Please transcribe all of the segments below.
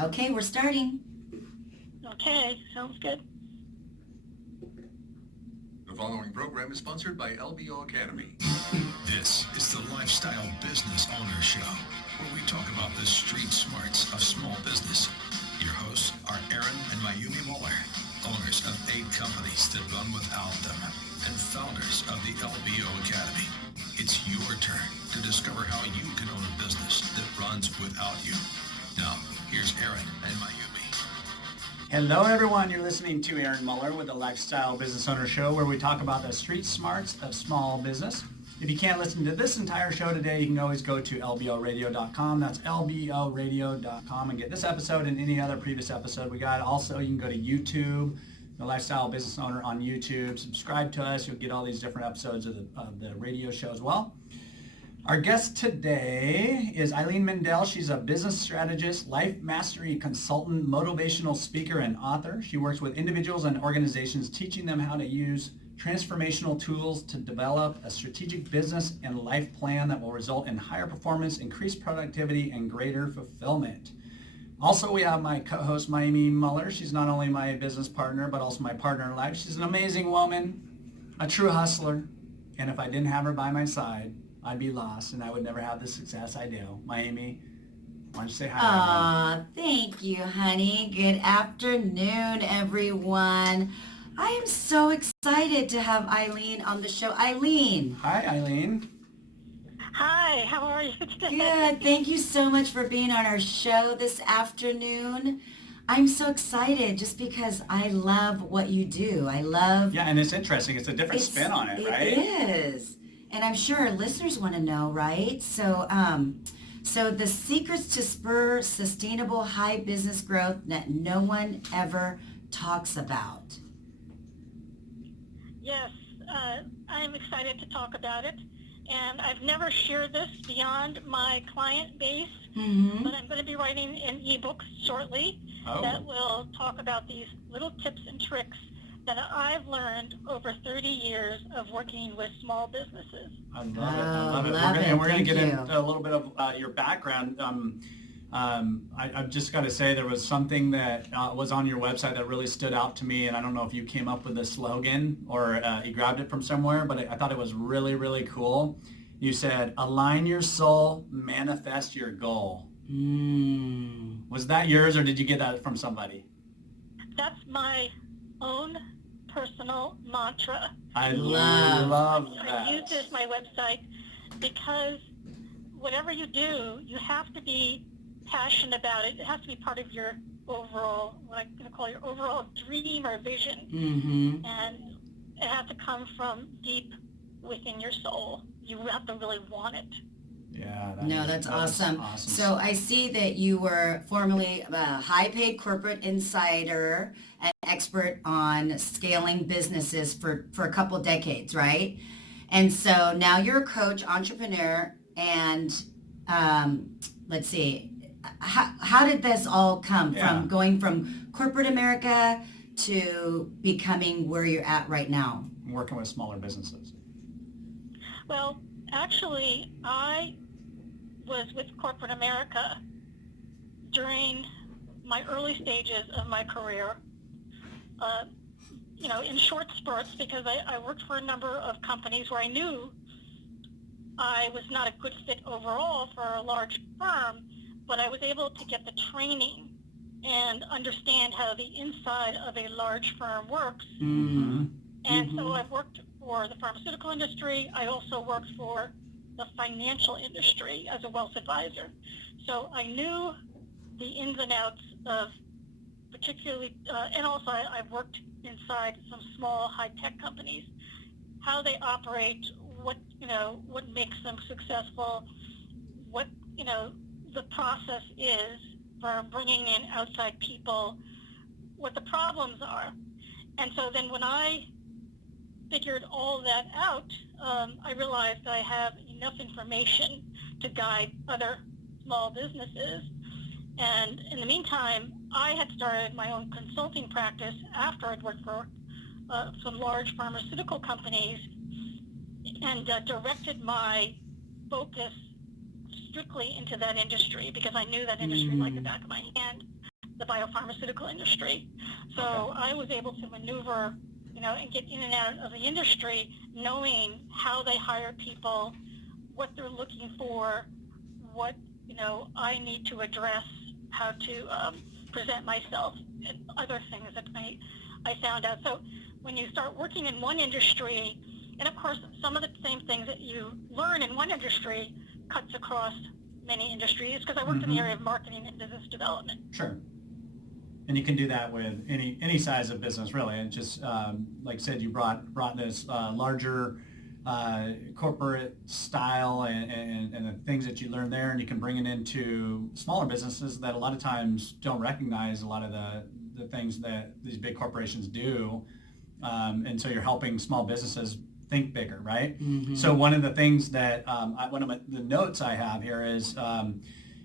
Okay, we're starting. Okay, sounds good. The following program is sponsored by LBO Academy. This is the Lifestyle Business Owner Show, where we talk about the street smarts of small business. Your hosts are Aaron and Mayumi Muller, owners of 8 companies that run without them, and founders of the LBO Academy. It's your turn to discover how you can own a business that runs without you. Now, here's Aaron and Mayumi. Hello everyone, you're listening to Aaron Muller with the Lifestyle Business Owner Show, where we talk about the street smarts of small business. If you can't listen to this entire show today, you can always go to lboradio.com. That's lboradio.com and get this episode and any other previous episode we got. Also, you can go to YouTube, the Lifestyle Business Owner on YouTube. Subscribe to us. You'll get all these different episodes of the radio show as well. Our guest today is Eileen Mendel. She's a business strategist, life mastery consultant, motivational speaker, and author. She works with individuals and organizations, teaching them how to use transformational tools to develop a strategic business and life plan that will result in higher performance, increased productivity, and greater fulfillment. Also, we have my co-host, Mayumi Muller. She's not only my business partner, but also my partner in life. She's an amazing woman, a true hustler, and if I didn't have her by my side, I'd be lost, and I would never have the success I do. Mayumi, why don't you say hi? Aw, thank you, honey. Good afternoon, everyone. I am so excited to have Eileen on the show. Eileen. Hi, Eileen. Hi, how are you today? Good. Thank you so much for being on our show this afternoon. I'm so excited just because I love what you do. Yeah, and it's interesting. It's a different spin on it, right? It is. And I'm sure our listeners want to know, right? So the secrets to spur sustainable high business growth that no one ever talks about. Yes, I'm excited to talk about it. And I've never shared this beyond my client base, but I'm going to be writing an ebook shortly that will talk about these little tips and tricks that I've learned over 30 years of working with small businesses. I love it. We're going to get into a little bit of your background. I've just got to say there was something that was on your website that really stood out to me, and I don't know if you came up with the slogan or you grabbed it from somewhere, but I thought it was really, really cool. You said, align your soul, manifest your goal. Was that yours, or did you get that from somebody? That's my own personal mantra. I love that. I use this my website because whatever you do, you have to be passionate about it. It has to be part of your overall, what I'm going to call your overall dream or vision. And it has to come from deep within your soul. You have to really want it. Yeah. That's awesome. So I see that you were formerly a high-paid corporate insider and expert on scaling businesses for a couple decades, right? And so now you're a coach, entrepreneur, and let's see, how did this all come from going from corporate America to becoming where you're at right now? Working with smaller businesses. Well, actually, I was with corporate America during my early stages of my career, in short spurts, because I worked for a number of companies where I knew I was not a good fit overall for a large firm, but I was able to get the training and understand how the inside of a large firm works. And so I've worked for the pharmaceutical industry. I also worked for the financial industry as a wealth advisor. So I knew the ins and outs of particularly, and also I've worked inside some small high-tech companies, how they operate, what makes them successful, what, the process is for bringing in outside people, what the problems are. And so then when I figured all that out, I realized I have enough information to guide other small businesses. And in the meantime, I had started my own consulting practice after I'd worked for some large pharmaceutical companies and directed my focus strictly into that industry because I knew that industry like the back of my hand. the biopharmaceutical industry. So I was able to maneuver, and get in and out of the industry, knowing how they hire people, what they're looking for, what, I need to address, how to present myself, and other things that I found out. So when you start working in one industry, and of course, some of the same things that you learn in one industry cuts across many industries, because I worked in the area of marketing and business development. Sure. And you can do that with any size of business, really. And just like I said, you brought this larger corporate style and the things that you learn there, and you can bring it into smaller businesses that a lot of times don't recognize a lot of the things that these big corporations do. And so you're helping small businesses think bigger, right? So one of the things that one of the notes I have here is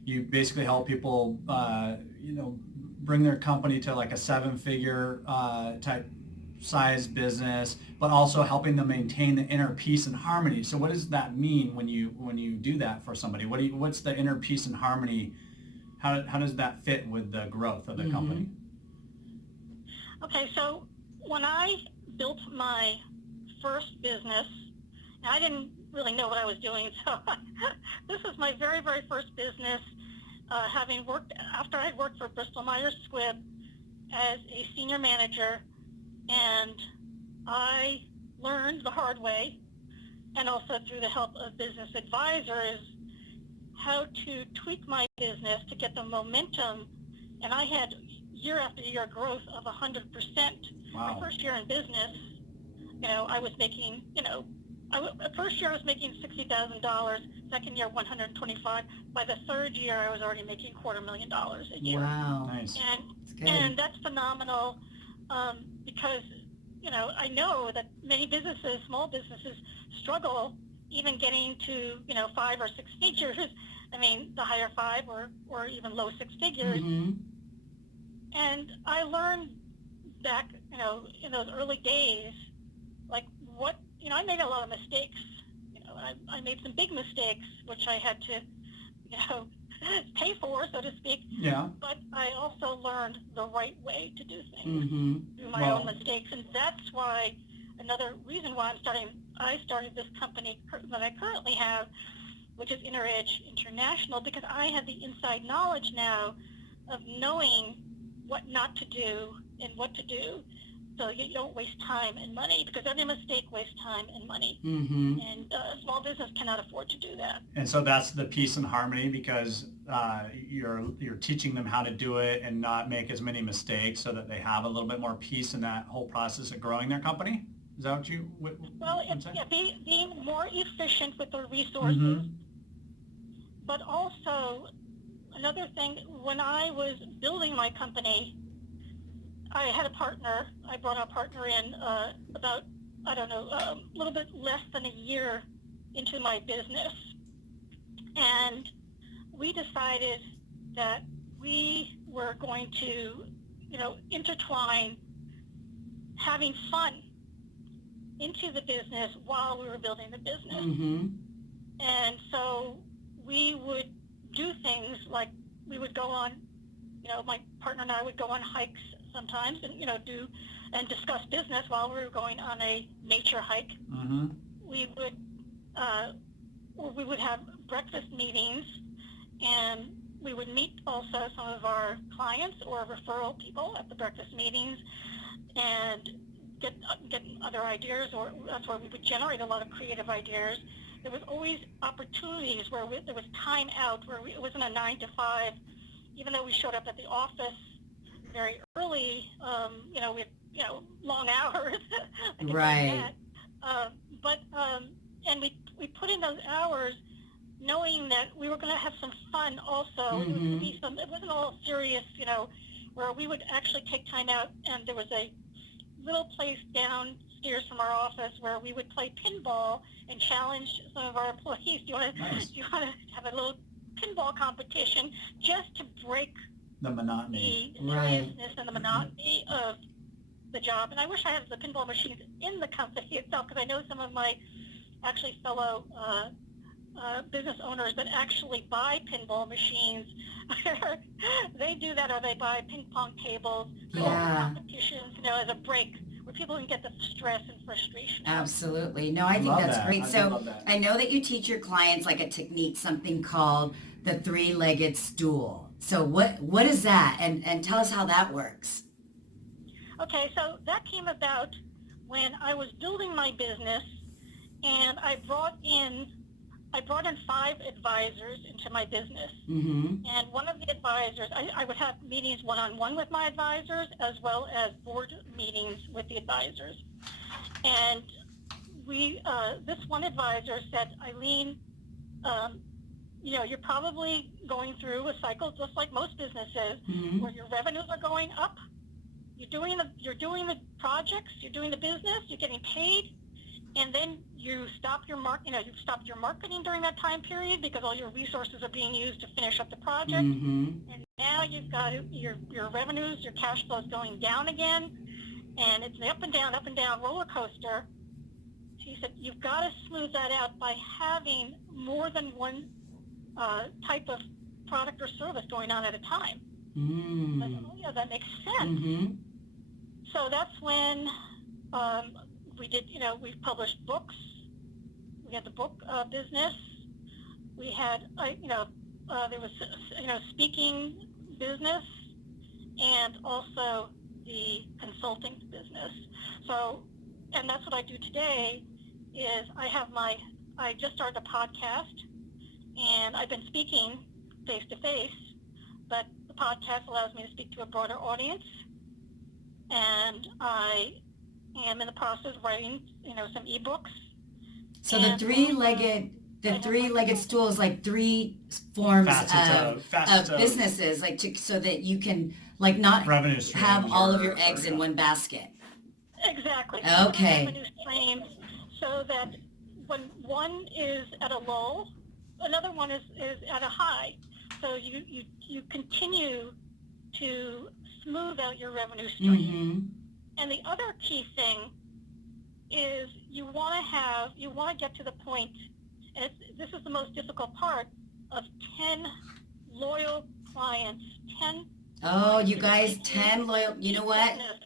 you basically help people, bring their company to like a 7-figure type size business, but also helping them maintain the inner peace and harmony. So what does that mean when you do that for somebody? What's the inner peace and harmony? How does that fit with the growth of the company? Okay, so when I built my first business, and I didn't really know what I was doing, so this was my very, very first business, after I'd worked for Bristol-Meyer Squibb as a senior manager, and I learned the hard way, and also through the help of business advisors, how to tweak my business to get the momentum, and I had year after year growth of 100%. Wow. My first year in business, I was making, first year I was making $60,000, second year $125,000. By the third year, I was already making $250,000 a year. Wow. Nice. And that's phenomenal, because, I know that many businesses, small businesses, struggle even getting to, 5 or 6 figures. I mean, the higher 5 or even low 6 figures. And I learned back, in those early days, like I made a lot of mistakes. I made some big mistakes, which I had to, pay for, so to speak. Yeah. But I also learned the right way to do things through my own mistakes, and that's why another reason why I started this company that I currently have, which is InnerEdge International, because I have the inside knowledge now of knowing what not to do and what to do, so you don't waste time and money, because every mistake wastes time and money. And a small business cannot afford to do that. And so that's the peace and harmony, because you're teaching them how to do it and not make as many mistakes, so that they have a little bit more peace in that whole process of growing their company. Is that what you? Well, it's being more efficient with the resources, but also another thing. When I was building my company, I had a partner. I brought a partner in about, a little bit less than a year into my business. And we decided that we were going to, intertwine having fun into the business while we were building the business. And so we would do things like we would go on, my partner and I would go on hikes sometimes and, do and discuss business while we were going on a nature hike. We would have breakfast meetings, and we would meet also some of our clients or referral people at the breakfast meetings and get other ideas, or that's where we would generate a lot of creative ideas. There was always opportunities where there was time out, where it wasn't a 9 to 5, even though we showed up at the office very early, we had, long hours. Right. And we put in those hours knowing that we were going to have some fun also. It wasn't all serious, where we would actually take time out, and there was a little place downstairs from our office where we would play pinball and challenge some of our employees. Do you want to have a little pinball competition just to break the monotony, the seriousness and the monotony of the job? And I wish I had the pinball machines in the company itself, because I know some of my actually fellow business owners that actually buy pinball machines. They do that, or they buy ping pong tables, Yeah. competitions, as a break where people can get the stress and frustration out. Absolutely. No, I think Love that's that. great. I do So love that. I know that you teach your clients like a technique, something called the three-legged stool. So what is that? And tell us how that works. Okay, so that came about when I was building my business, and I brought in 5 advisors into my business. Mm-hmm. And one of the advisors, I would have meetings one-on-one with my advisors, as well as board meetings with the advisors. And this one advisor said, Eileen, you're probably going through a cycle just like most businesses, Mm-hmm. where your revenues are going up. You're doing the projects, you're doing the business, you're getting paid, and then you stop your you've stopped your marketing during that time period because all your resources are being used to finish up the project. Mm-hmm. And now you've got your revenues, your cash flow is going down again, and it's an up and down roller coaster. She said, you've got to smooth that out by having more than one type of product or service going on at a time. Mm-hmm. I said, oh yeah, that makes sense. Mm-hmm. So that's when we did, we published books. We had the book business. We had, there was, speaking business, and also the consulting business. So, and that's what I do today is I just started a podcast, and I've been speaking face to face, but the podcast allows me to speak to a broader audience. And I am in the process of writing, some ebooks. So the And three-legged stool is like 3 forms Facets of of businesses, like so that you can like not revenue streams have all of or- your eggs or- in one basket. Exactly. Okay. Revenue streams, so that when one is at a lull, another one is at a high. So you continue to smooth out your revenue stream. Mm-hmm. And the other key thing is you want to get to the point, and this is the most difficult part, of 10 loyal clients, 10. Oh, you guys, 10 loyal, you know what? business.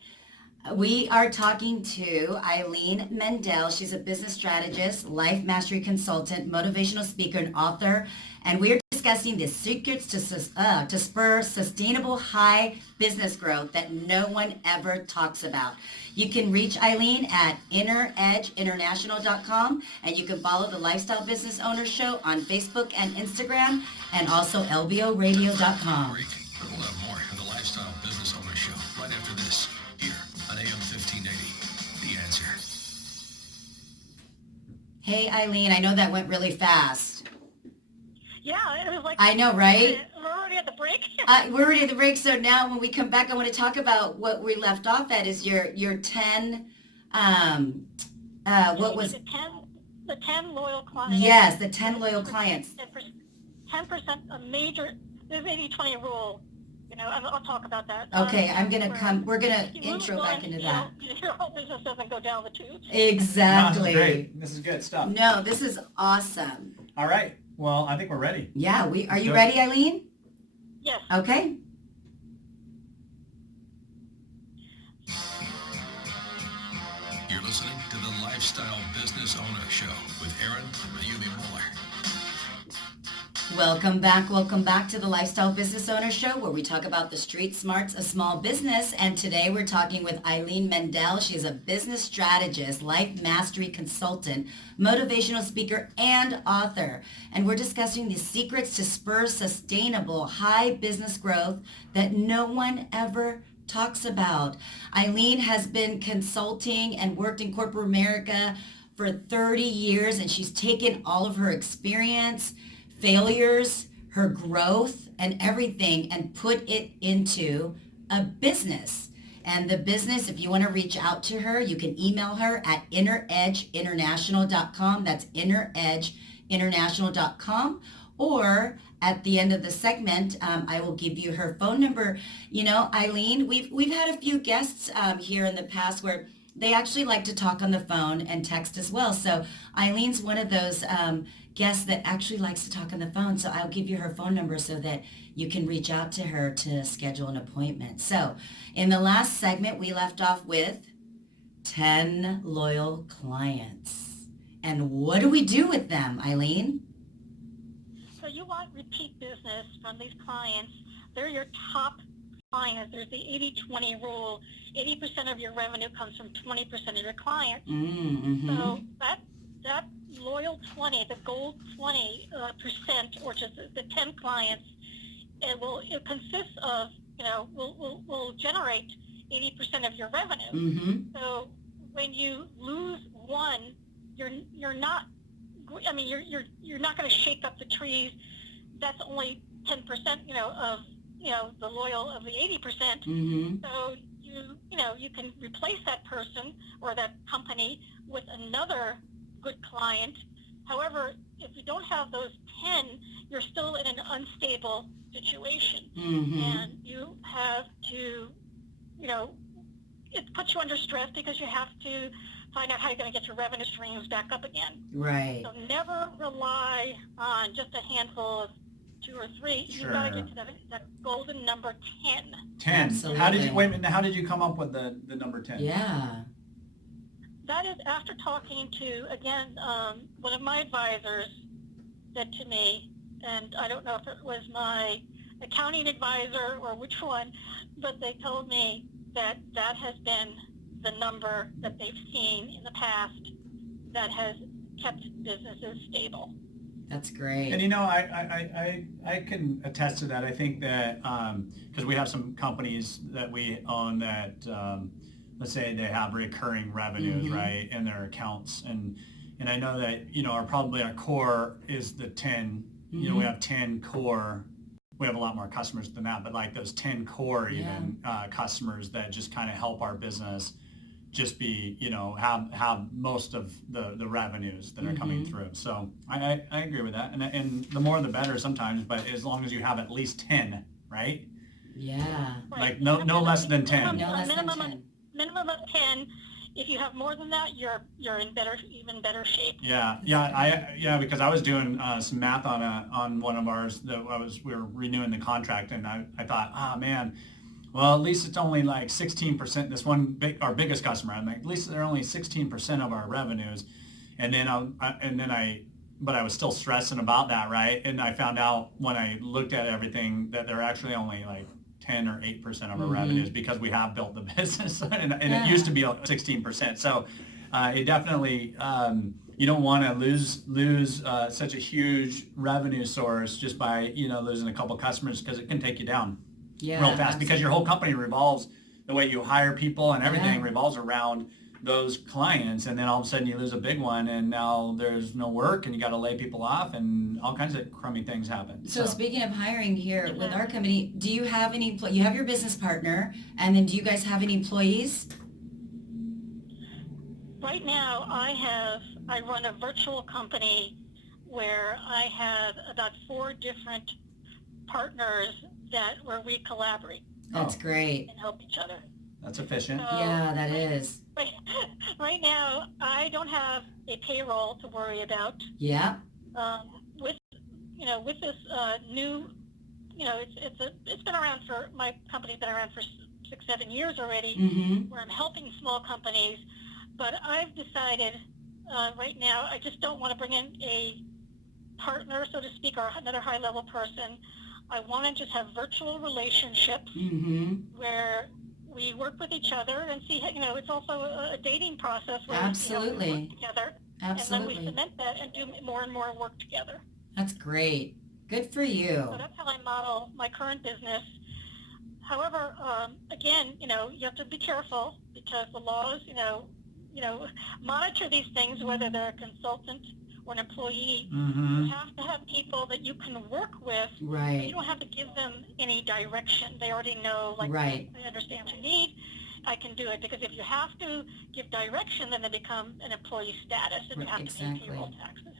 We are talking to Eileen Mendel. She's a business strategist, life mastery consultant, motivational speaker, and author. And we are discussing the secrets to spur sustainable high business growth that no one ever talks about. You can reach Eileen at inneredgeinternational.com, and you can follow the Lifestyle Business Owner Show on Facebook and Instagram, and also lboradio.com. Break. We'll have more of the Lifestyle Business Owner Show right after this, here on AM 1580. The Answer. Hey, Eileen, I know that went really fast. Yeah, it was like, I know, right? We're already at the break. We're ready to break, so now when we come back, I want to talk about what we left off at is your 10, what was, the 10 loyal clients. yes, the 10 loyal clients. 10% a major, there's 80-20 rule. I'll talk about that. Okay, we're going to You move intro on, back into that. Your whole business doesn't go down the tubes. No, this is Exactly. great. This is good stuff. No, this is awesome. All right. Well, I think we're ready. Yeah, are you Good. ready, Eileen? Yes. Okay. You're listening to the Lifestyle Business Owner Show with Aaron and Mayumi Moeller. Welcome back to the Lifestyle Business Owner Show, where we talk about the street smarts of small business. And today we're talking with Eileen Mendel. She's a business strategist, life mastery consultant, motivational speaker, and author. And we're discussing the secrets to spur sustainable high business growth that no one ever talks about. Eileen has been consulting and worked in corporate America for 30 years, and she's taken all of her experience, failures, her growth, and everything, and put it into a business. And the business, if you want to reach out to her, you can email her at inneredgeinternational.com. That's inneredgeinternational.com. Or at the end of the segment, I will give you her phone number. Eileen, we've had a few guests here in the past where they actually like to talk on the phone and text as well. So Eileen's one of those guest that actually likes to talk on the phone, so I'll give you her phone number so that you can reach out to her to schedule an appointment. So in the last segment, we left off with 10 loyal clients. And what do we do with them, Eileen? So you want repeat business from these clients. They're your top clients. There's the 80-20 rule. 80% of your revenue comes from 20% of your clients. Mm-hmm. So that loyal 20, the gold 20%, or just the 10 clients, it consists of, will generate 80% of your revenue. Mm-hmm. So when you lose one, you're not going to shake up the trees. That's only 10%, of the loyal of the 80%. Mm-hmm. So you can replace that person or that company with another good client. However, if you don't have those 10, you're still in an unstable situation. Mm-hmm. And you have to, it puts you under stress because you have to find out how you're going to get your revenue streams back up again. Right. So never rely on just a handful of 2 or 3. Sure. You've got to get to that golden number 10. 10. Absolutely. How did you come up with the number 10? Yeah. That is after talking to, again, one of my advisors said to me, and I don't know if it was my accounting advisor or which one, but they told me that has been the number that they've seen in the past that has kept businesses stable. That's great. And I can attest to that. I think that because we have some companies that we own that let's say they have recurring revenues, Mm-hmm. right, in their accounts, and I know that our core is the 10. Mm-hmm. We have 10 core. We have a lot more customers than that, but like those 10 core even customers that just kind of help our business just be, have most of the revenues that are coming through. So I agree with that. And the more the better sometimes, but as long as you have at least 10, right? Yeah. Like no less than 10. No less than 10. Minimum of 10. If you have more than that, you're in even better shape. Yeah, because I was doing some math on one of ours that we were renewing the contract, and I thought, man, well, at least it's only like 16%. This one our biggest customer, I'm like, at least they're only 16% of our revenues, but I was still stressing about that, right? And I found out when I looked at everything that they're actually only like 10 or 8% of our revenues because we have built the business, and it used to be 16%. So it definitely you don't want to lose such a huge revenue source just by losing a couple customers, because it can take you down real fast, absolutely. because your whole company revolves, the way you hire people and everything revolves around those clients, and then all of a sudden you lose a big one, and now there's no work, and you got to lay people off, and all kinds of crummy things happen. So speaking of hiring here with our company, do you have any, you have your business partner, and then do you guys have any employees? Right now, I run a virtual company where I have about 4 different partners where we collaborate That's great. and help each other. That's efficient. So, Yeah, that is. Right now, I don't have a payroll to worry about. Yeah. With this new, it's been around my company's been around for 6-7 years already, Mm-hmm. where I'm helping small companies, but I've decided right now I just don't want to bring in a partner, so to speak, or another high-level person. I want to just have virtual relationships where we work with each other and see, it's also a dating process where we see how we work together. Absolutely. And then we cement that and do more and more work together. That's great. Good for you. So that's how I model my current business. However, again, you have to be careful because the laws, monitor these things, whether they're a consultant or an employee. You have to have people that you can work with. Right. You don't have to give them any direction. They already know, Right. I understand what you need. I can do it. Because if you have to give direction, then they become an employee status and you have to pay payroll taxes.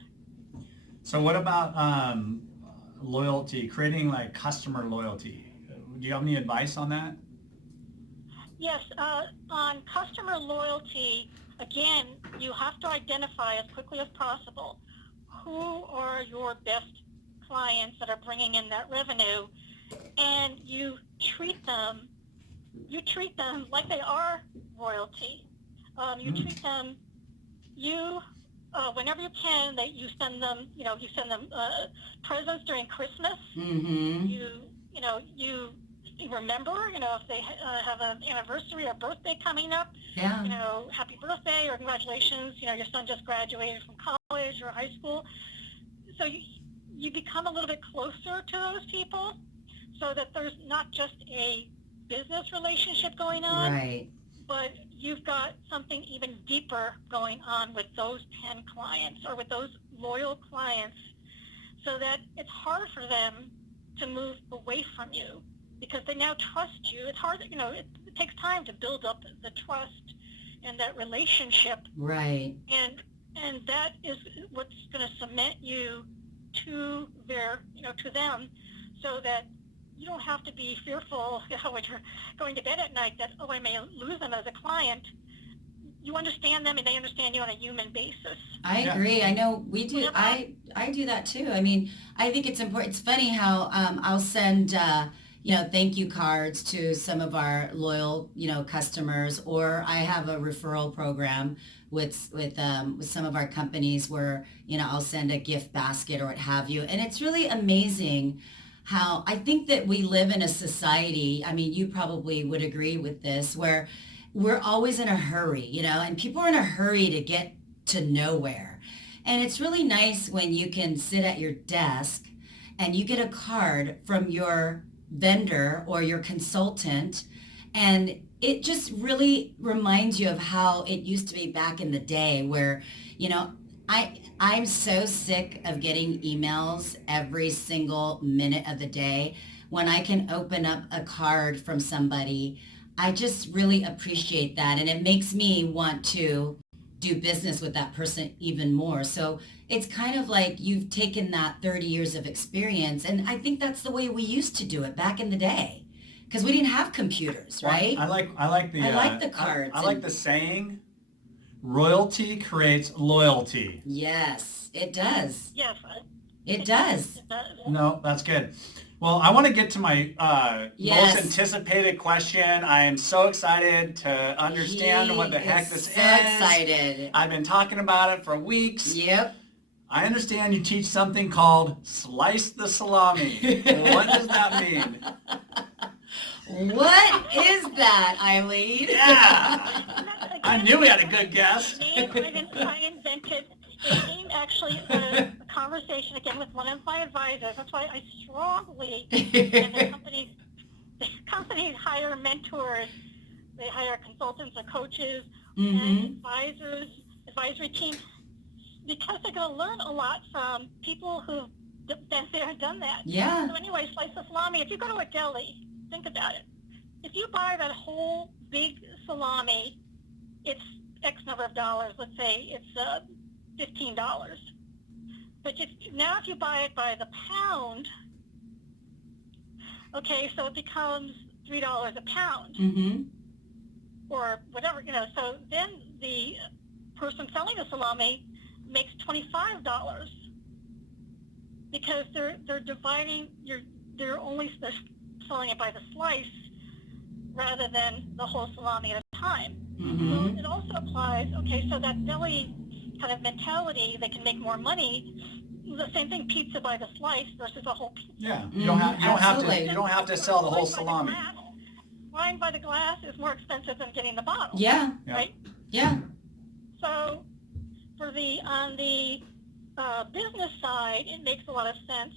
So what about loyalty, creating like customer loyalty? Do you have any advice on that? Yes, on customer loyalty, again, you have to identify as quickly as possible who are your best clients that are bringing in that revenue, and you treat them like they are royalty. You treat them, whenever you can, that you send them presents during Christmas. Mm-hmm. You remember, if they have an anniversary or birthday coming up, Yeah. Happy birthday or congratulations, your son just graduated from college or high school. So you become a little bit closer to those people so that there's not just a business relationship going on, Right. but you've got something even deeper going on with those 10 clients or with those loyal clients, so that it's hard for them to move away from you because they now trust you. It's hard, it takes time to build up the trust and that relationship. Right. And that is what's going to cement you to to them, so that you don't have to be fearful when you're going to bed at night that, I may lose them as a client. You understand them and they understand you on a human basis. I agree. I know we do. I do that too. I mean, I think it's important. It's funny how I'll send, thank you cards to some of our loyal, customers, or I have a referral program with some of our companies where, I'll send a gift basket or what have you. And it's really amazing how I think that we live in a society, I mean, you probably would agree with this, where we're always in a hurry, and people are in a hurry to get to nowhere. And it's really nice when you can sit at your desk and you get a card from your vendor or your consultant, and it just really reminds you of how it used to be back in the day where, I'm so sick of getting emails every single minute of the day. When I can open up a card from somebody, I just really appreciate that. And it makes me want to do business with that person even more. So it's kind of like you've taken that 30 years of experience. And I think that's the way we used to do it back in the day, because we didn't have computers, right? I like the cards. I like the saying, royalty creates loyalty. Yes, it does. Yes. It does. It does. No, that's good. Well, I want to get to my Yes. most anticipated question. I am so excited to understand what the heck this is. So excited. I've been talking about it for weeks. Yep. I understand you teach something called slice the salami. What does that mean? What is that, Eileen? Yeah. I knew we had a good guest. I invented a name, actually, a conversation again with one of my advisors. That's why I strongly, and the companies hire mentors, they hire consultants or coaches and advisory teams, because they're going to learn a lot from people who've been there and done that. Yeah. So anyway, slice the salami. If you go to a deli, think about it. If you buy that whole big salami, it's X number of dollars. Let's say it's $15. But now if you buy it by the pound, okay, so it becomes $3 a pound. Mm-hmm. Or whatever, so then the person selling the salami makes $25 because they're dividing they're selling it by the slice rather than the whole salami at a time. Mm-hmm. So it also applies, okay, so that deli kind of mentality, they can make more money. The same thing, pizza by the slice versus a whole pizza. Yeah, you don't have to sell the whole Wine by salami. glass. Wine by the glass is more expensive than getting the bottle. Yeah. Right? Yeah. So on the business side, it makes a lot of sense.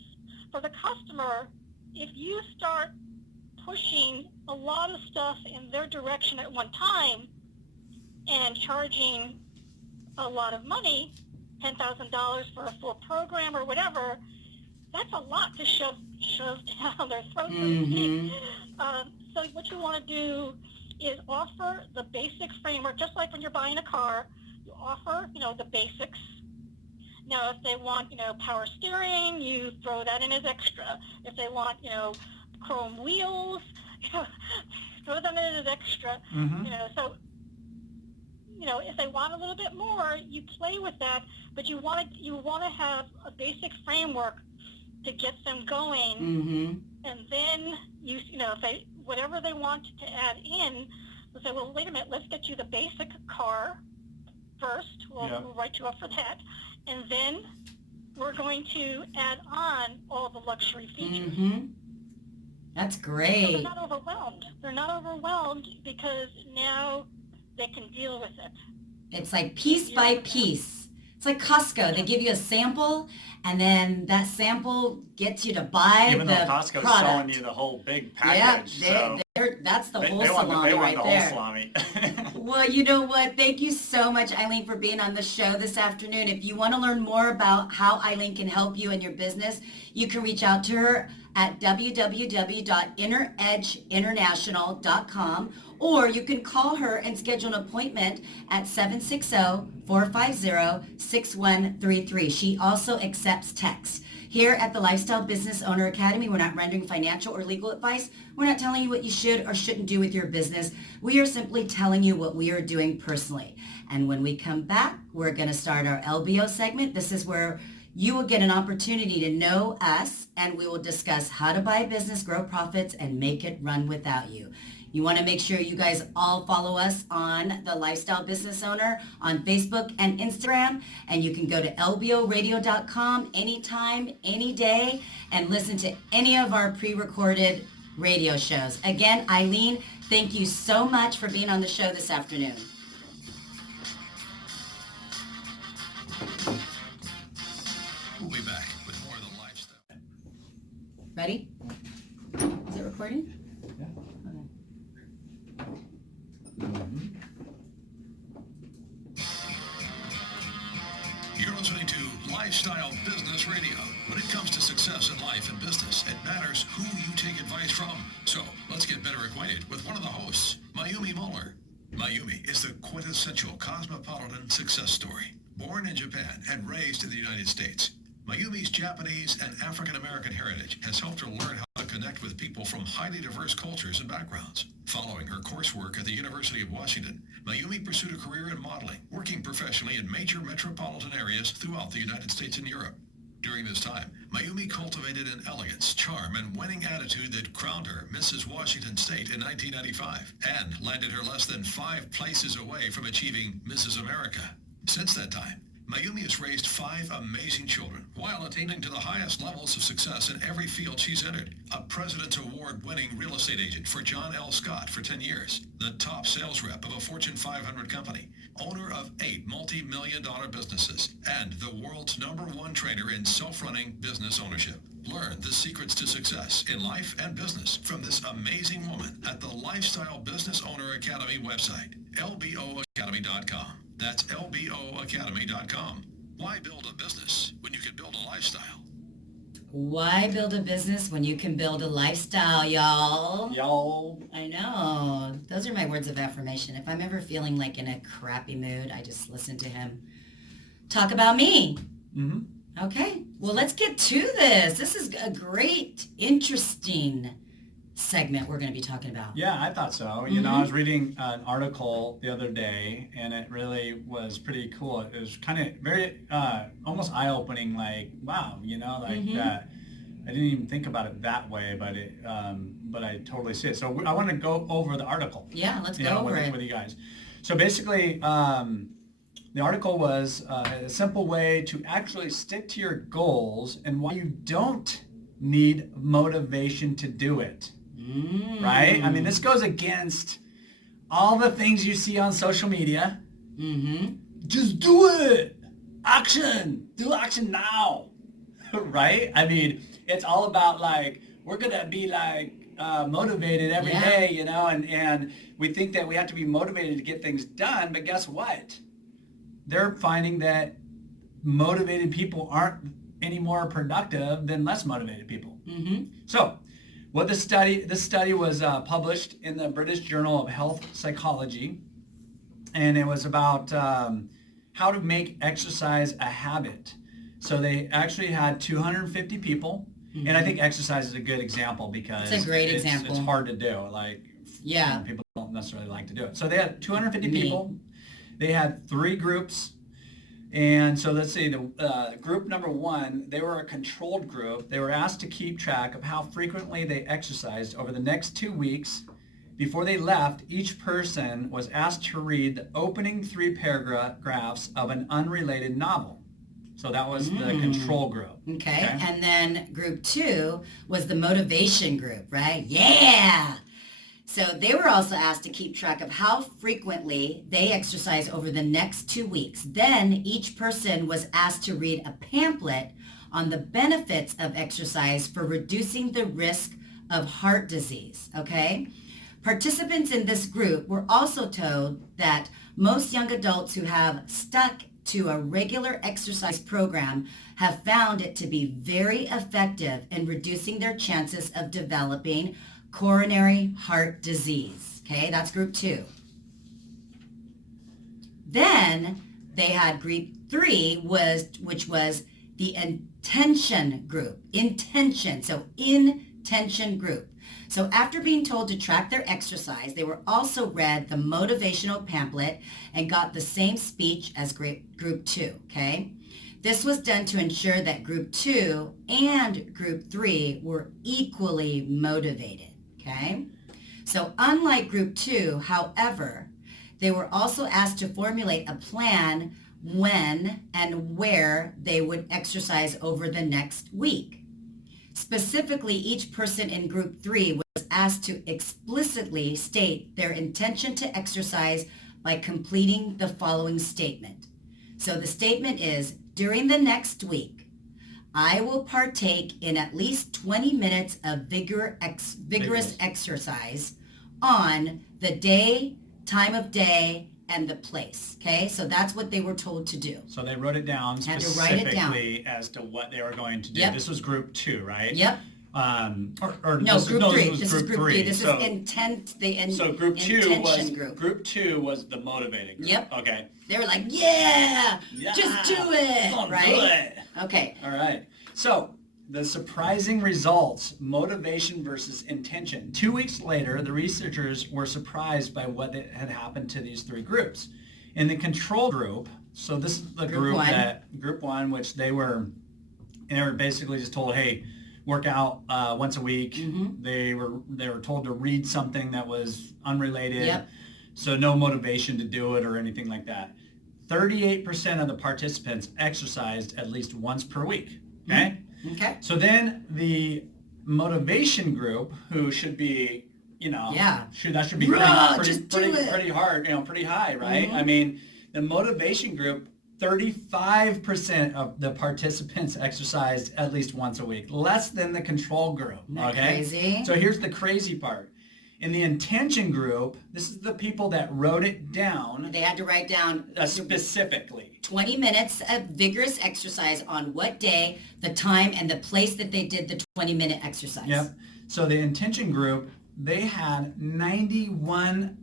For the customer, if you start pushing a lot of stuff in their direction at one time and charging a lot of money, $10,000 for a full program or whatever, that's a lot to shove down their throat. Mm-hmm. So what you want to do is offer the basic framework, just like when you're buying a car, you offer, the basics. Now, if they want, power steering, you throw that in as extra. If they want, chrome wheels, throw them in as extra. Mm-hmm. So, if they want a little bit more, you play with that, but you want to have a basic framework to get them going, and then if they whatever they want to add in, they'll say, well, wait a minute, let's get you the basic car first. We'll write you up for that, and then we're going to add on all the luxury features. That's So great. they're not overwhelmed. They're not overwhelmed because now they can deal with it. It's like piece by piece. It's like Costco. They give you a sample, and then that sample gets you to buy Even the though Costco's product. selling you the whole big package. That's the whole they want salami the right whole there. salami. Well, you know what? Thank you so much, Eileen, for being on the show this afternoon. If you want to learn more about how Eileen can help you in your business, you can reach out to her at www.inneredgeinternational.com, or you can call her and schedule an appointment at 760-450-6133. She also accepts text. Here at the Lifestyle Business Owner Academy, we're not rendering financial or legal advice. We're not telling you what you should or shouldn't do with your business. We are simply telling you what we are doing personally. And when we come back, we're going to start our LBO segment. This is where you will get an opportunity to know us, and we will discuss how to buy a business, grow profits, and make it run without you. You want to make sure you guys all follow us on the Lifestyle Business Owner on Facebook and Instagram, and you can go to lboradio.com anytime, any day, and listen to any of our pre-recorded radio shows. Again, Eileen, thank you so much for being on the show this afternoon. We'll be back with more of the lifestyle. Ready? Is it recording? Yeah. You're listening to Lifestyle Business Radio. When it comes to success in life and business, it matters who you take advice from. So let's get better acquainted with one of the hosts, Mayumi Moeller. Mayumi is the quintessential cosmopolitan success story. Born in Japan and raised in the United States, Mayumi's Japanese and African American heritage has helped her learn how to connect with people from highly diverse cultures and backgrounds. Following her coursework at the University of Washington, Mayumi pursued a career in modeling, working professionally in major metropolitan areas throughout the United States and Europe. During this time, Mayumi cultivated an elegance, charm, and winning attitude that crowned her Mrs. Washington State in 1995 and landed her less than 5 places away from achieving Mrs. America. Since that time, Mayumi has raised 5 amazing children while attaining to the highest levels of success in every field she's entered. A President's Award-winning real estate agent for John L. Scott for 10 years, the top sales rep of a Fortune 500 company, owner of 8 multi-million-dollar businesses, and the world's #1 trainer in self-running business ownership. Learn the secrets to success in life and business from this amazing woman at the Lifestyle Business Owner Academy website, lboacademy.com. That's lboacademy.com. Why build a business when you can build a lifestyle? Why build a business when you can build a lifestyle, y'all? Y'all. I know. Those are my words of affirmation. If I'm ever feeling like in a crappy mood, I just listen to him talk about me. Okay. Well, let's get to this. This is a great, interesting segment we're going to be talking about. Yeah, I thought so. You know, I was reading an article the other day, and it really was pretty cool. It was kind of very, almost eye-opening, like, wow, you know, like that. I didn't even think about it that way, but but I totally see it. So I want to go over the article. Yeah, let's go over it with you guys. So basically, the article was a simple way to actually stick to your goals and why you don't need motivation to do it. Right? I mean, this goes against all the things you see on social media. Just do it. Action. Do action now. Right? I mean, it's all about like, we're going to be like motivated every day, you know, and we think that we have to be motivated to get things done. But guess what? They're finding that motivated people aren't any more productive than less motivated people. So, what this study was published in the British Journal of Health Psychology, and it was about how to make exercise a habit. So they actually had 250 people, and I think exercise is a good example because it's a great example. It's hard to do. Like, you know, people don't necessarily like to do it. So they had 250 people, They had 3 groups. And so let's see, the group number 1, they were a controlled group. They were asked to keep track of how frequently they exercised over the next 2 weeks. Before they left, each person was asked to read the opening 3 paragraphs of an unrelated novel. So that was the control group. Okay. And then group 2 was the motivation group, right? Yeah. So they were also asked to keep track of how frequently they exercise over the next 2 weeks. Then each person was asked to read a pamphlet on the benefits of exercise for reducing the risk of heart disease, okay? Participants in this group were also told that most young adults who have stuck to a regular exercise program have found it to be very effective in reducing their chances of developing coronary heart disease. Okay, that's group 2. Then they had group 3, which was the intention group. Intention group. So after being told to track their exercise, they were also read the motivational pamphlet and got the same speech as group 2, okay? This was done to ensure that group 2 and group 3 were equally motivated, okay? So unlike group 2, however, they were also asked to formulate a plan when and where they would exercise over the next week. Specifically, each person in group 3 was asked to explicitly state their intention to exercise by completing the following statement. So the statement is, during the next week, I will partake in at least 20 minutes of vigorous exercise on the day, time of day, and the place. Okay, so that's what they were told to do. So they wrote it down Had to write it down. specifically as to what they were going to do. Yep. This was group 2, right? Yep. Or No, group 3. This This was is group 3. This is So group 2 intention was group 2 was the motivating group. Yep. Okay. They were like, yeah, just do it, Come on, right? do it. Okay. All right. So the surprising results, motivation versus intention. 2 weeks later, the researchers were surprised by what had happened to these 3 groups. In the control group, so this is the group group 1, which they were basically just told, hey, work out once a week. Mm-hmm. They were told to read something that was unrelated. Yep. So no motivation to do it or anything like that. 38% of the participants exercised at least once per week. Okay? Okay. So then the motivation group, who should be, that should be pretty hard, pretty high, right? Mm-hmm. I mean, the motivation group, 35% of the participants exercised at least once a week, less than the control group. Isn't that okay? crazy? So here's the crazy part. In the intention group, this is the people that wrote it down. They had to write down Specifically. 20 minutes of vigorous exercise on what day, the time, and the place that they did the 20-minute exercise. Yep. So the intention group, they had 91%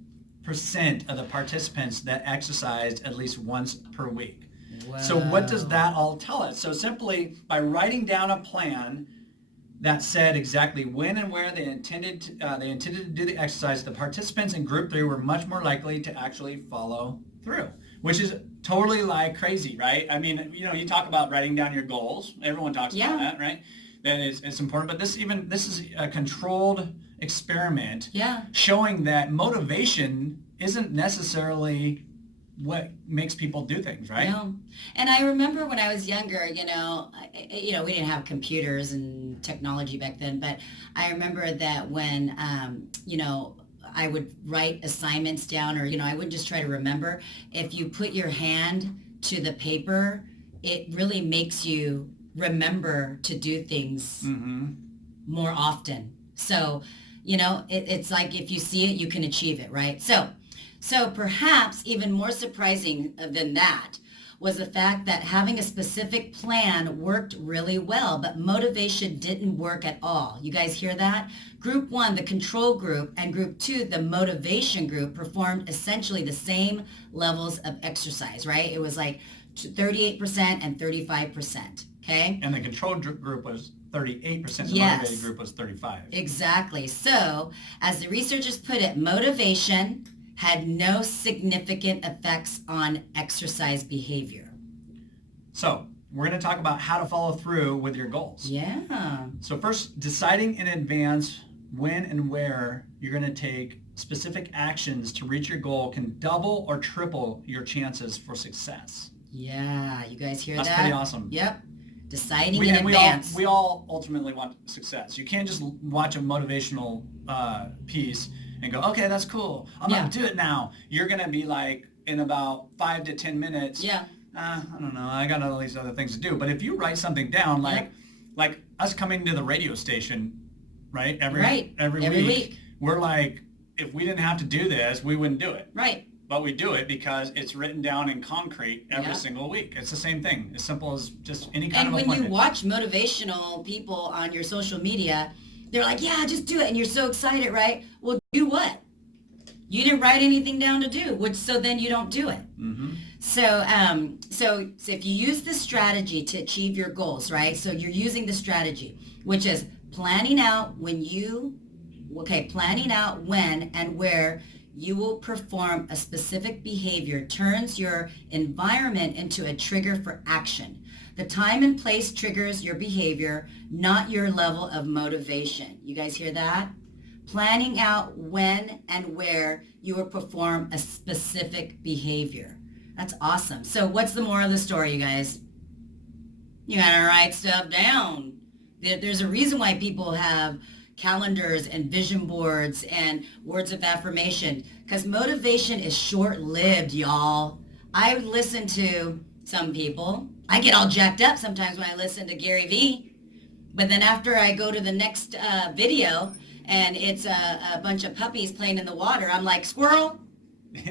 of the participants that exercised at least once per week. Wow. So what does that all tell us? So simply by writing down a plan that said exactly when and where they intended to do the exercise, the participants in group 3 were much more likely to actually follow through, which is totally like crazy, right? I mean, you talk about writing down your goals. Everyone talks about that, right? That it's important, but this is a controlled experiment showing that motivation isn't necessarily what makes people do things, right? No. And I remember when I was younger, we didn't have computers and technology back then, but I remember that when, I would write assignments down, or, I wouldn't just try to remember. If you put your hand to the paper, it really makes you remember to do things more often. So, it's like if you see it, you can achieve it, right? So perhaps even more surprising than that was the fact that having a specific plan worked really well, but motivation didn't work at all. You guys hear that? Group 1, the control group, and group 2, the motivation group, performed essentially the same levels of exercise, right? It was like 38% and 35%, okay? And the control group was 38%, the motivated group was 35%. Exactly. So, as the researchers put it, motivation had no significant effects on exercise behavior. So we're going to talk about how to follow through with your goals. Yeah. So first, deciding in advance when and where you're going to take specific actions to reach your goal can double or triple your chances for success. Yeah, you guys hear That's that? pretty awesome. Yep. Deciding in advance. We all ultimately want success. You can't just watch a motivational piece and go, okay, that's cool. I'm going to do it now. You're going to be like, in about 5 to 10 minutes, I don't know, I got all these other things to do. But if you write something down, like us coming to the radio station, right? Every week, we're like, if we didn't have to do this, we wouldn't do it. Right. But we do it because it's written down in concrete every single week. It's the same thing, as simple as just any kind of appointment. And when you watch motivational people on your social media, they're like, yeah, just do it. And you're so excited, right? Well, do what? You didn't write anything down to do, so then you don't do it. Mm-hmm. So if you use this strategy to achieve your goals, right? So you're using the strategy, which is planning out when and where you will perform a specific behavior turns your environment into a trigger for action. The time and place triggers your behavior, not your level of motivation. You guys hear that? Planning out when and where you will perform a specific behavior. That's awesome. So what's the moral of the story, you guys? You gotta write stuff down. There's a reason why people have calendars and vision boards and words of affirmation, because motivation is short-lived, y'all. I listen to some people. I get all jacked up sometimes when I listen to Gary Vee, but then after I go to the next video and it's a bunch of puppies playing in the water, I'm like, squirrel,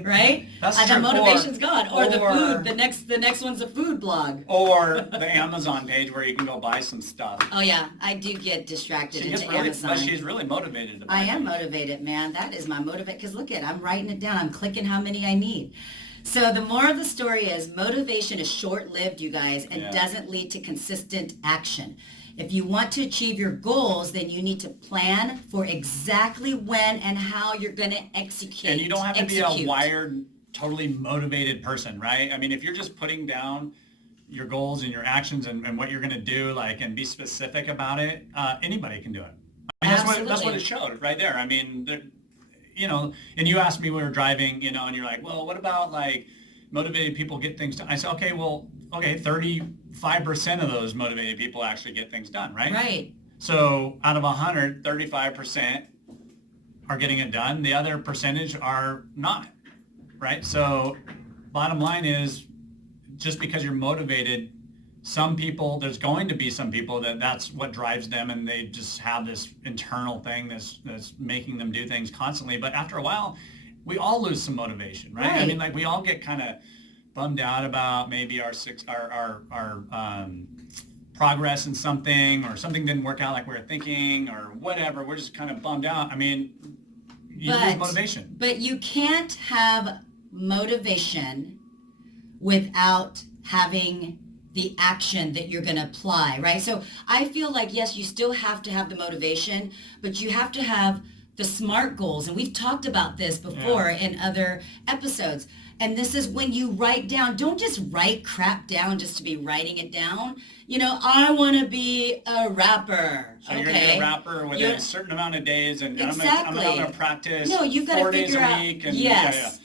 right? That's the true. motivation's gone. Or the food. The next one's a food blog. Or the Amazon page where you can go buy some stuff. Oh yeah, I do get distracted into Amazon. But she's really motivated to buy I am motivated, man. That is my motivate. Because look I'm writing it down. I'm clicking how many I need. So the moral of the story is motivation is short-lived, you guys, and doesn't lead to consistent action. If you want to achieve your goals, then you need to plan for exactly when and how you're going to execute. And you don't have to be a wired, totally motivated person, right? I mean, if you're just putting down your goals and your actions and what you're going to do, and be specific about it, anybody can do it. I mean, that's what it showed right there. I mean, and you asked me when we were driving, and you're like, well, what about motivated people get things done? I said, okay, 35% of those motivated people actually get things done, right? Right. So out of 100, 35% are getting it done. The other percentage are not, right? So bottom line is, just because you're motivated, there's going to be some people that's what drives them, and they just have this internal thing that's making them do things constantly. But after a while, we all lose some motivation, right? I mean, we all get kind of bummed out about maybe our progress in something, or something didn't work out like we were thinking, or whatever. We're just kind of bummed out. I mean, you lose motivation. But you can't have motivation without having the action that you're going to apply, right? So I feel like, yes, you still have to have the motivation, but you have to have the SMART goals. And we've talked about this before in other episodes. And this is when you write down, don't just write crap down just to be writing it down. I want to be a rapper. So you're going to be a rapper within a certain amount of days, and I'm going to practice 4 days a week. And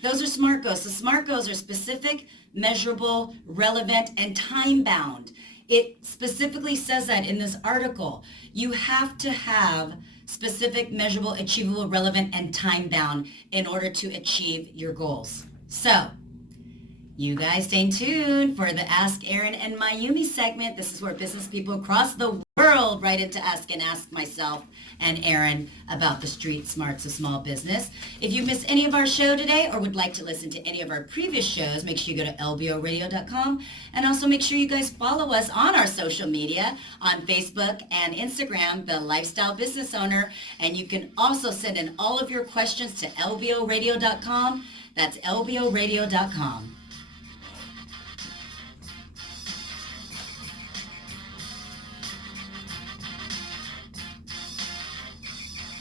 those are SMART goals. The SMART goals are specific, measurable, relevant, and time-bound. It specifically says that in this article. You have to have specific, measurable, achievable, relevant, and time-bound in order to achieve your goals. So, you guys stay tuned for the Ask Aaron and Mayumi segment. This is where business people across the world write into Ask myself and Aaron about the street smarts of small business. If you missed any of our show today or would like to listen to any of our previous shows, make sure you go to lboradio.com, and also make sure you guys follow us on our social media on Facebook and Instagram, The Lifestyle Business Owner, and you can also send in all of your questions to lboradio.com. That's lboradio.com.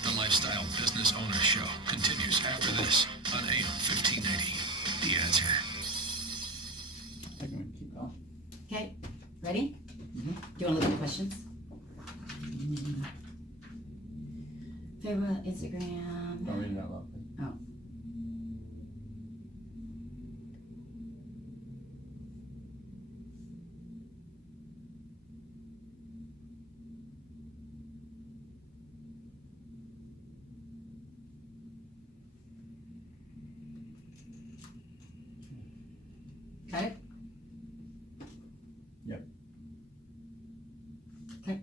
The Lifestyle Business Owner Show continues after this on AM 15. Ready? Mm-hmm. Do you want to look at the questions? Favorite Instagram. Don't read it out loud. Oh. Got it? Yep. Okay.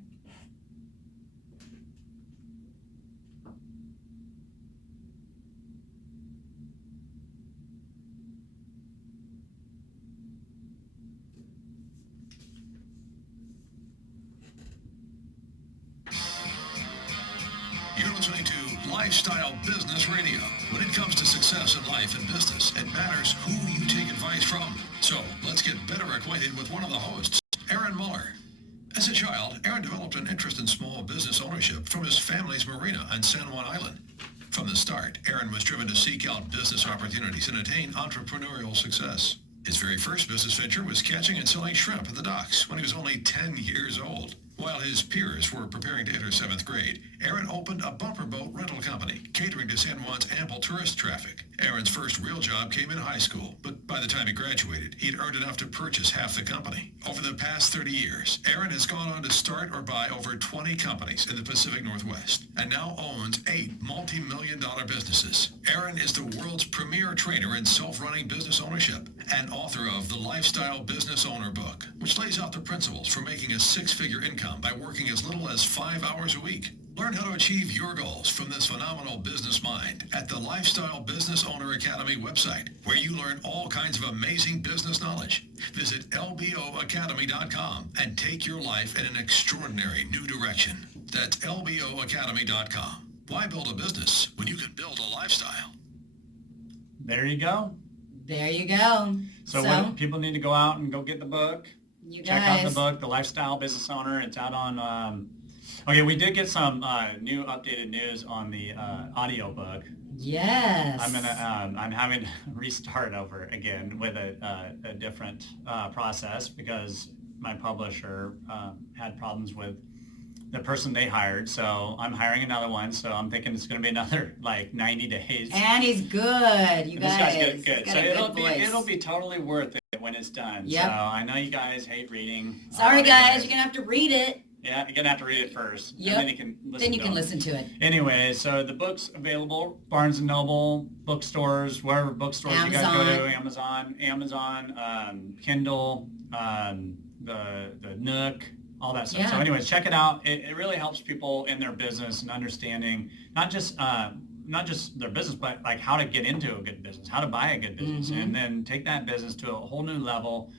You're listening to Lifestyle Business Radio. When it comes to success in life and business, it matters who you take advice from. So let's get better acquainted with one of the hosts, Aaron Muller. As a child, Aaron developed an interest in small business ownership from his family's marina on San Juan Island. From the start, Aaron was driven to seek out business opportunities and attain entrepreneurial success. His very first business venture was catching and selling shrimp at the docks when he was only 10 years old. While his peers were preparing to enter 7th grade, Aaron opened a bumper boat rental company, catering to San Juan's ample tourist traffic. Aaron's first real job came in high school, but by the time he graduated, he'd earned enough to purchase half the company. Over the past 30 years, Aaron has gone on to start or buy over 20 companies in the Pacific Northwest, and now owns 8 multi-million-dollar businesses. Aaron is the world's premier trainer in self-running business ownership and author of the Lifestyle Business Owner book, which lays out the principles for making a 6-figure income by working as little as 5 hours a week. Learn how to achieve your goals from this phenomenal business mind at the Lifestyle Business Owner Academy website, where you learn all kinds of amazing business knowledge. Visit lboacademy.com and take your life in an extraordinary new direction. That's lboacademy.com. Why build a business when you can build a lifestyle? There you go. There you go. So what, people need to go out and go get the book. You Check out the guys, book, The Lifestyle Business Owner. It's out on, okay, we did get some new updated news on the audio book. yes. I'm having to restart over again with a different process because my publisher had problems with the person they hired. So I'm hiring another one. So I'm thinking it's going to be another like 90 days. And he's good, you And guys. this guy's good. He's got So a good voice. it'll be totally worth it when it's done. Yep. So I know you guys hate reading. Sorry, guys, you're going to have to read it. Yeah, you're gonna have to read it first. Yep. And then you can listen Then you to can them. listen to it. Anyway, so the book's available, Barnes & Noble, bookstores, wherever bookstores you guys go to, Amazon, Kindle, the Nook, all that stuff. Yeah. So anyways, check it out. It really helps people in their business and understanding not just their business, but like how to get into a good business, how to buy a good business, and then take that business to a whole new level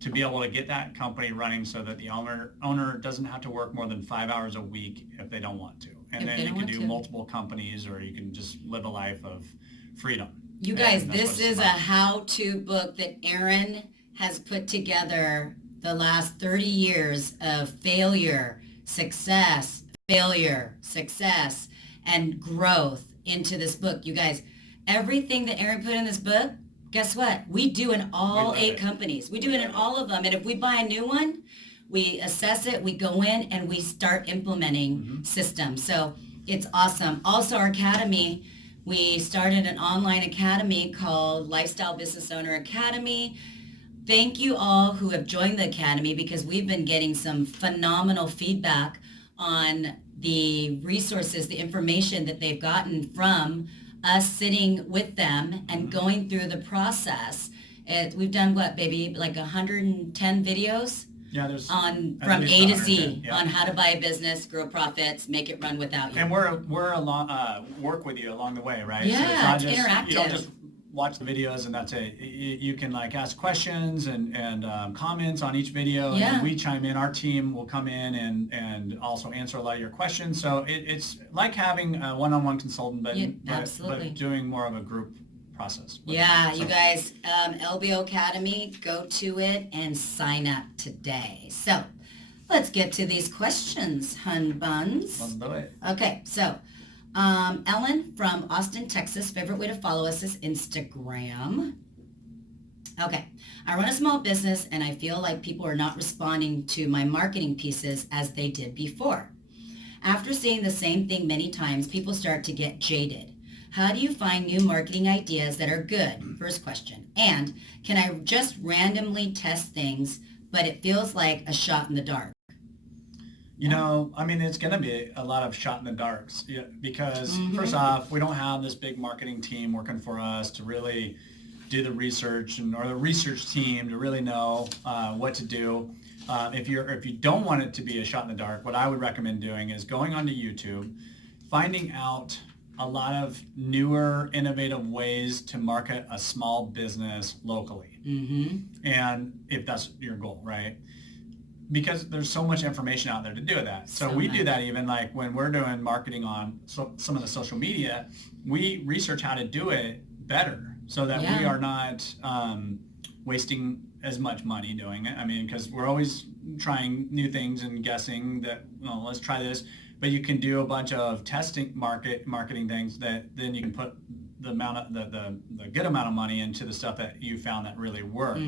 to be able to get that company running so that the owner doesn't have to work more than 5 hours a week if they don't want to. And If then they you don't can want do to. multiple companies, or you can just live a life of freedom. You And guys, that's what this it's is a about. how-to book that Aaron has put together the last 30 years of failure, success, and growth into this book. You guys, everything that Aaron put in this book, guess what? We do in all We 8 love it. companies. We do it in all of them. And if we buy a new one, we assess it, we go in, and we start implementing systems. So it's awesome. Also, our academy, we started an online academy called Lifestyle Business Owner Academy. Thank you all who have joined the academy, because we've been getting some phenomenal feedback on the resources, the information that they've gotten from us sitting with them and going through the process. We've done what, baby, like 110 videos Yeah, there's on at from least A to 110, Z yeah. on how to buy a business, grow profits, make it run without you. And we're along work with you along the way, right? So Yeah, it's not it's just, you don't interactive. just watch the videos and that's it. You can like ask questions and comments on each video, and Yeah. then we chime in. Our team will come in and also answer a lot of your questions. So it's like having a one-on-one consultant, but, Yeah, but absolutely. doing more of a group process. with Yeah, it. you So- guys, LBO Academy, go to it and sign up today. So let's get to these questions, hun buns. Let's do it. Okay, so Ellen from Austin, Texas. Favorite way to follow us is Instagram. Okay. I run a small business and I feel like people are not responding to my marketing pieces as they did before. After seeing the same thing many times, people start to get jaded. How do you find new marketing ideas that are good? First question. And can I just randomly test things, but it feels like a shot in the dark? You know, I mean, it's going to be a lot of shot in the darks because first off, we don't have this big marketing team working for us to really do the research or the research team to really know what to do. If you don't want it to be a shot in the dark, what I would recommend doing is going onto YouTube, finding out a lot of newer, innovative ways to market a small business locally. And if that's your goal, right? Because there's so much information out there to do that. So we do that even like when we're doing marketing on some of the social media, we research how to do it better so that we are not wasting as much money doing it. I mean, because we're always trying new things and guessing that, well, let's try this. But you can do a bunch of testing marketing things that then you can put the good amount of money into the stuff that you found that really worked.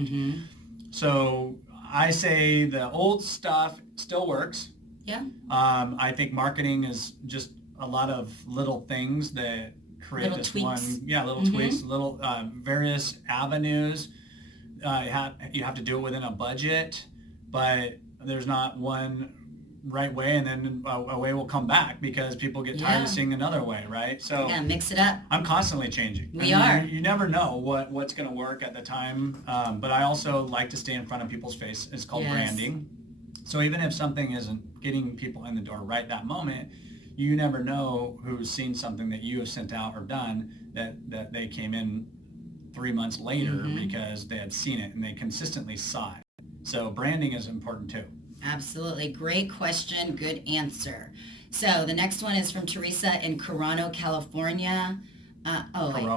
So I say the old stuff still works. Yeah. I think marketing is just a lot of little things that create Little this tweaks. little tweaks, little various avenues. You have to do it within a budget, but there's not one right way, and then a way will come back because people get tired of seeing another way, right? So Yeah, mix it up. I'm constantly changing. We are. You never know what's going to work at the time, but I also like to stay in front of people's face. It's called branding. So even if something isn't getting people in the door right that moment, you never know who's seen something that you have sent out or done that they came in 3 months later because they had seen it and they consistently saw it. So branding is important too. Absolutely. Great question. Good answer. So the next one is from Teresa in Corona, California.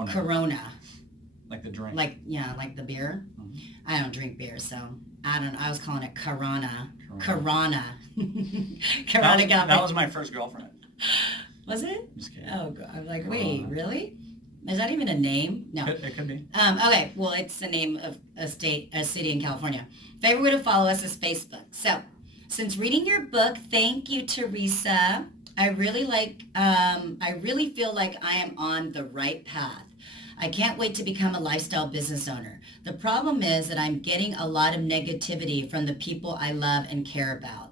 Corona. Like the drink. Like the beer. I don't drink beer, so I was calling it Corona. Corona. Corona. That was my first girlfriend. Was it? Just kidding. Oh, God. I'm like, wait, really? Is that even a name? No. It could be. Okay, well, it's the name of a city in California. Favorite way to follow us is Facebook. So, since reading your book, thank you, Teresa. I really feel like I am on the right path. I can't wait to become a lifestyle business owner. The problem is that I'm getting a lot of negativity from the people I love and care about.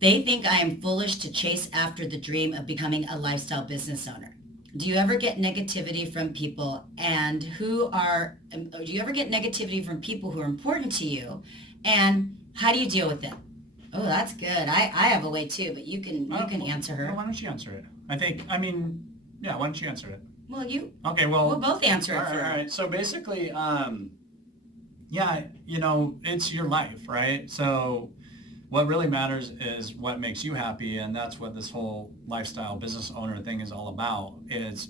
They think I am foolish to chase after the dream of becoming a lifestyle business owner. Do you ever get negativity from people do you ever get negativity from people who are important to you, and how do you deal with it? Oh, that's good. I have a way too, but you can answer her. Well, why don't you answer it? Why don't you answer it? Well, Okay, well. We'll both answer it All right. So basically, it's your life, right? So what really matters is what makes you happy, and that's what this whole lifestyle business owner thing is all about. It's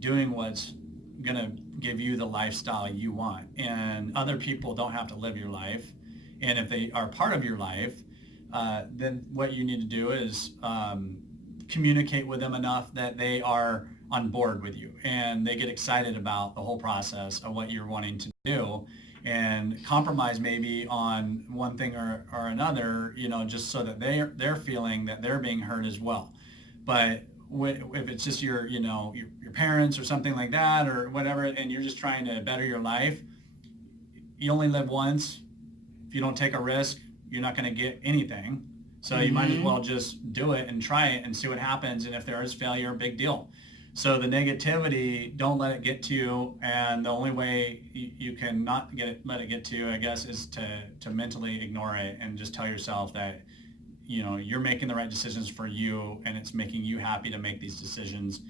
doing what's going to give you the lifestyle you want, and other people don't have to live your life. And if they are part of your life, then what you need to do is communicate with them enough that they are on board with you and they get excited about the whole process of what you're wanting to do, and compromise maybe on one thing or another, just so that they're feeling that they're being heard as well. But if it's just your parents or something like that or whatever, and you're just trying to better your life, you only live once. If you don't take a risk, you're not going to get anything. So you might as well just do it and try it and see what happens. And if there is failure, big deal. So the negativity, don't let it get to you. And the only way you can not let it get to you, I guess, is to mentally ignore it and just tell yourself that, you're making the right decisions for you, and it's making you happy to make these decisions.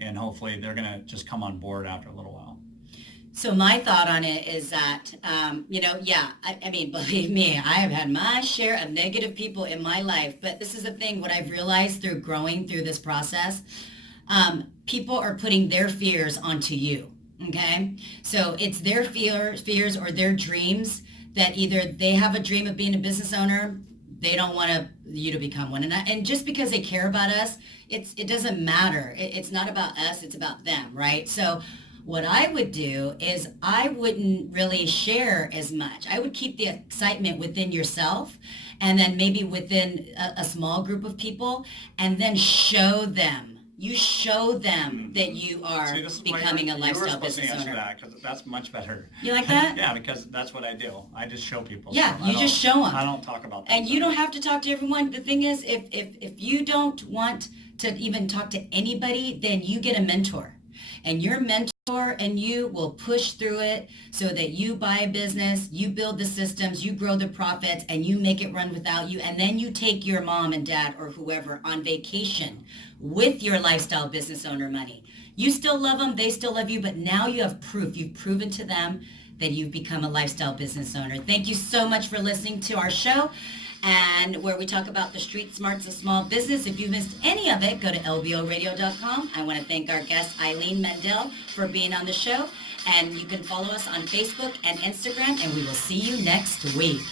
And hopefully they're going to just come on board after a little while. So my thought on it is that, I mean, believe me, I have had my share of negative people in my life. But this is the thing, what I've realized through growing through this process, people are putting their fears onto you, okay? So it's their fears or their dreams that either they have a dream of being a business owner, they don't want you to become one. And just because they care about us, it doesn't matter. It's not about us, it's about them, right? So What I would do is I wouldn't really share as much. I would keep the excitement within yourself and then maybe within a small group of people, and then show them. You show them that you are becoming a lifestyle business owner. That, because that's much better. You like that? Yeah, because that's what I do. I just show people. Yeah, so you just show them. I don't talk about that. And you don't have to talk to everyone. The thing is, if you don't want to even talk to anybody, then you get a mentor. And your mentor and you will push through it so that you buy a business, you build the systems, you grow the profits, and you make it run without you. And then you take your mom and dad or whoever on vacation with your lifestyle business owner money. You still love them, they still love you, but now you have proof. You've proven to them that you've become a lifestyle business owner. Thank you so much for listening to our show, and where we talk about the street smarts of small business. If you missed any of it, go to lboradio.com. I want to thank our guest, Eileen Mendel, for being on the show. And you can follow us on Facebook and Instagram, and we will see you next week.